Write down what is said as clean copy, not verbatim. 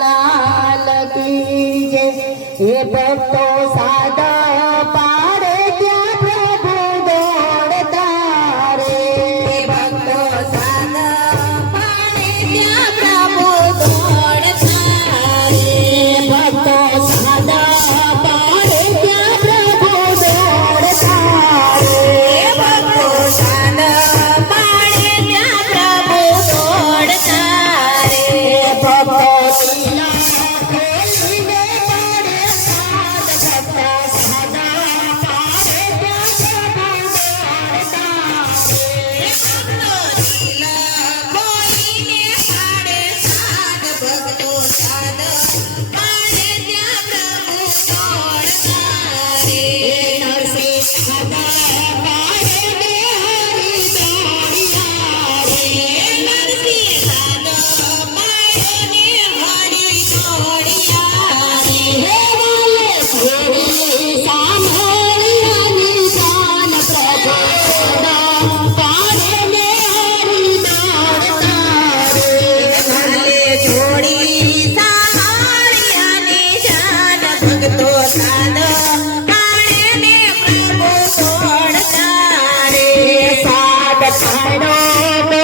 लाल की जय। हे भक्तो सादा पाड़े त्या प्रभु दौड़ता रे। भक्तो सादा पाड़े त्या प्रभु दौड़ता रे। भक्तो सादा पाड़े त्या प्रभु दौड़ता रे। भक्तो सादा पाड़े त्या प्रभु दौड़ता रे। भक्तो लीला खेलीने पड़े साध। भक्तो सादा पाड़े त्या प्रभु दौड़ता रे। भक्तो लीला खोलीने पाड़े साध। भक्तो सादा पाड़े त्या प्रभु दौड़ता रे। नरसिंह सादा पाड़े ने हरि दौड़िया रे। नरसिंह सादा पाड़े ने हरि दौड़िया रे। हे वाले घोड़ी सांभळिया निशान प्रभु सादा पाड़े ने हरि दौड़ता रे। भले छोड़ी साहारिया निशान। भक्तो सादा पाड़े ने प्रभु दौड़ता रे। साध पाड़ो